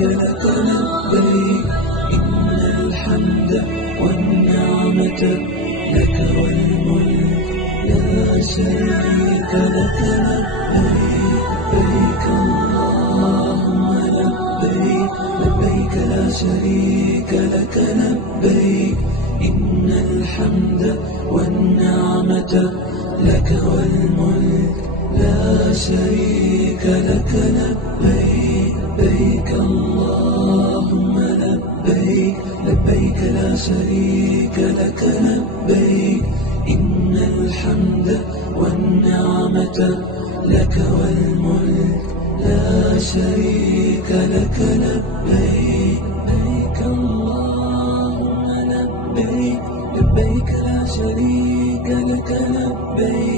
لك لبيك إن الحمد والنعمة لك والملك لا شريك لك لبيك لبيك اللهم لبيك لبيك لا شريك لك لبيك إن الحمد والنعمة لك والملك لا شريك لك لبيك لبيك اللهم لبيك لبيك لا شريك لك لبيك إن الحمد والنعمة لك والملك لا شريك لك لبيك لبيك اللهم لبيك لبيك لا شريك لك لبيك